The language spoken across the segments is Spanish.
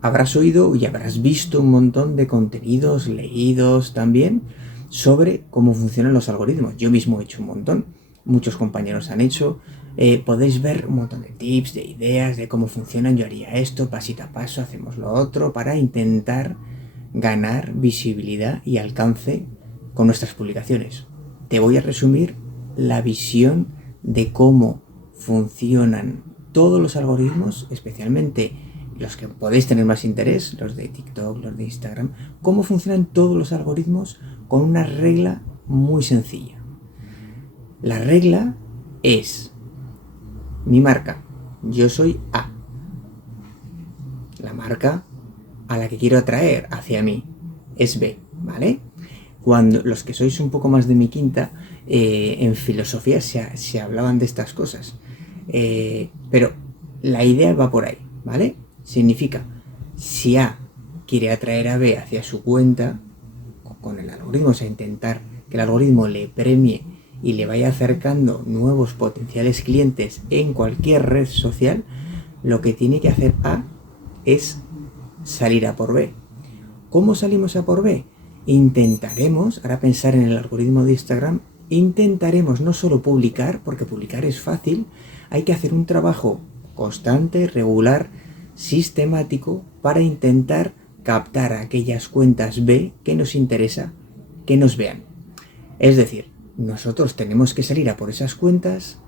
habrás oído y habrás visto un montón de contenidos, leídos también, sobre cómo funcionan los algoritmos. Yo mismo he hecho un montón, muchos compañeros han hecho. Podéis ver un montón de tips, de ideas, de cómo funcionan. Yo haría esto, pasito a paso, hacemos lo otro, para intentar ganar visibilidad y alcance con nuestras publicaciones. Te voy a resumir la visión de cómo funcionan todos los algoritmos, especialmente los que podéis tener más interés, los de TikTok, los de Instagram, cómo funcionan todos los algoritmos con una regla muy sencilla. La regla es: mi marca, yo soy A. La marca a la que quiero atraer hacia mí es B, ¿vale? Cuando los que sois un poco más de mi quinta, en filosofía se hablaban de estas cosas. Pero la idea va por ahí, ¿vale? Significa, si A quiere atraer a B hacia su cuenta, con el algoritmo, o sea, intentar que el algoritmo le premie y le vaya acercando nuevos potenciales clientes en cualquier red social, lo que tiene que hacer A es salir a por B. ¿Cómo salimos a por B? Intentaremos, ahora pensar en el algoritmo de Instagram, intentaremos no solo publicar, porque publicar es fácil, hay que hacer un trabajo constante, regular, sistemático, para intentar captar a aquellas cuentas B que nos interesa que nos vean. Es decir, nosotros tenemos que salir a por esas cuentas,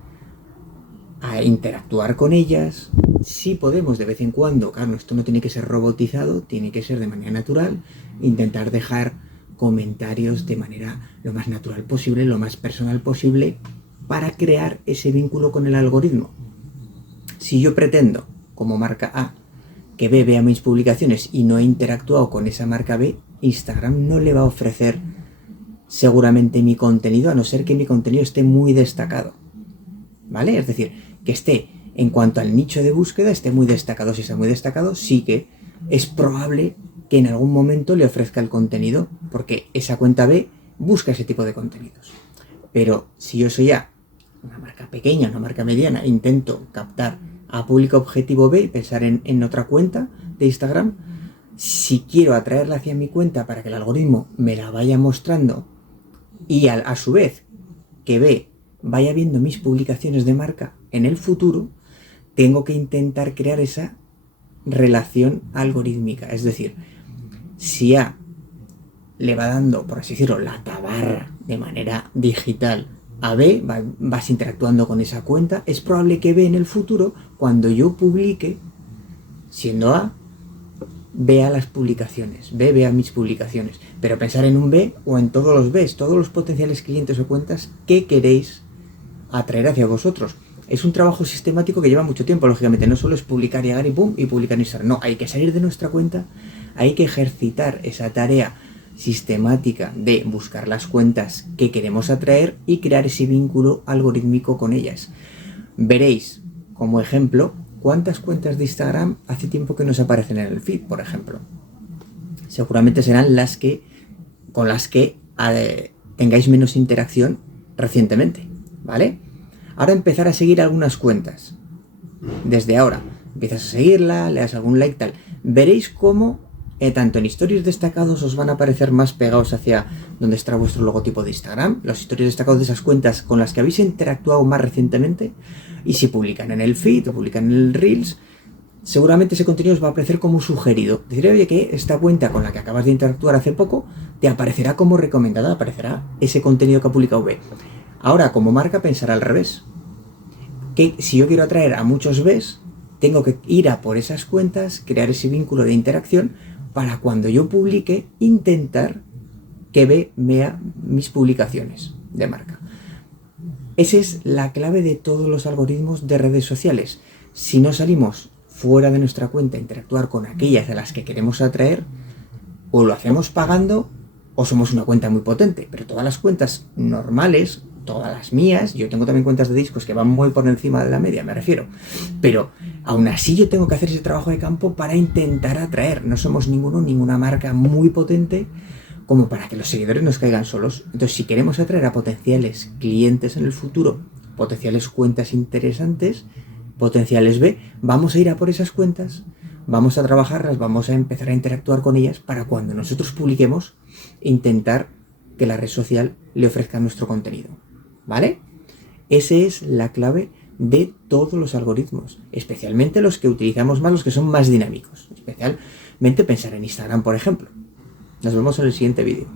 a interactuar con ellas. Si podemos de vez en cuando, claro, esto no tiene que ser robotizado, tiene que ser de manera natural, intentar dejar comentarios de manera lo más natural posible, lo más personal posible, para crear ese vínculo con el algoritmo. Si yo pretendo, como marca A, que B vea mis publicaciones y no he interactuado con esa marca B, Instagram no le va a ofrecer seguramente mi contenido, a no ser que mi contenido esté muy destacado, ¿vale? Es decir, que esté, en cuanto al nicho de búsqueda, esté muy destacado. Si está muy destacado, sí que es probable que en algún momento le ofrezca el contenido, porque esa cuenta B busca ese tipo de contenidos. Pero si yo soy ya una marca pequeña, una marca mediana, intento captar a público objetivo B y pensar en otra cuenta de Instagram, si quiero atraerla hacia mi cuenta para que el algoritmo me la vaya mostrando y a su vez que B vaya viendo mis publicaciones de marca en el futuro, tengo que intentar crear esa relación algorítmica. Es decir, si A le va dando, por así decirlo, la tabarra de manera digital a B, vas interactuando con esa cuenta, es probable que B en el futuro, cuando yo publique, siendo A, vea las publicaciones, B vea mis publicaciones. Pero pensar en un B o en todos los Bs, todos los potenciales clientes o cuentas que queréis atraer hacia vosotros. Es un trabajo sistemático que lleva mucho tiempo, lógicamente. No solo es publicar, llegar y pum, y publicar en Instagram. No, hay que salir de nuestra cuenta, hay que ejercitar esa tarea sistemática de buscar las cuentas que queremos atraer y crear ese vínculo algorítmico con ellas. Veréis, como ejemplo, cuántas cuentas de Instagram hace tiempo que nos aparecen en el feed, por ejemplo. Seguramente serán las que con las que tengáis menos interacción recientemente, ¿vale? Ahora empezar a seguir algunas cuentas. Desde ahora, empiezas a seguirla, le das algún like, tal. Veréis cómo tanto en historias destacados os van a aparecer más pegados hacia donde está vuestro logotipo de Instagram, los historias destacados de esas cuentas con las que habéis interactuado más recientemente, y si publican en el feed o publican en el Reels, seguramente ese contenido os va a aparecer como sugerido. Decir, oye, que esta cuenta con la que acabas de interactuar hace poco te aparecerá como recomendada, aparecerá ese contenido que ha publicado B. Ahora, como marca, pensar al revés. Que si yo quiero atraer a muchos Bs, tengo que ir a por esas cuentas, crear ese vínculo de interacción, para cuando yo publique, intentar que B vea mis publicaciones de marca. Esa es la clave de todos los algoritmos de redes sociales. Si no salimos fuera de nuestra cuenta a interactuar con aquellas a las que queremos atraer, o lo hacemos pagando o somos una cuenta muy potente. Pero todas las cuentas normales, todas las mías, yo tengo también cuentas de discos que van muy por encima de la media, me refiero, pero aún así yo tengo que hacer ese trabajo de campo para intentar atraer. No somos ninguna marca muy potente como para que los seguidores nos caigan solos. Entonces, si queremos atraer a potenciales clientes en el futuro, potenciales cuentas interesantes, potenciales B, vamos a ir a por esas cuentas, vamos a trabajarlas, vamos a empezar a interactuar con ellas para cuando nosotros publiquemos, intentar que la red social le ofrezca nuestro contenido, ¿vale? Esa es la clave de todos los algoritmos, especialmente los que utilizamos más, los que son más dinámicos. Especialmente pensar en Instagram, por ejemplo. Nos vemos en el siguiente vídeo.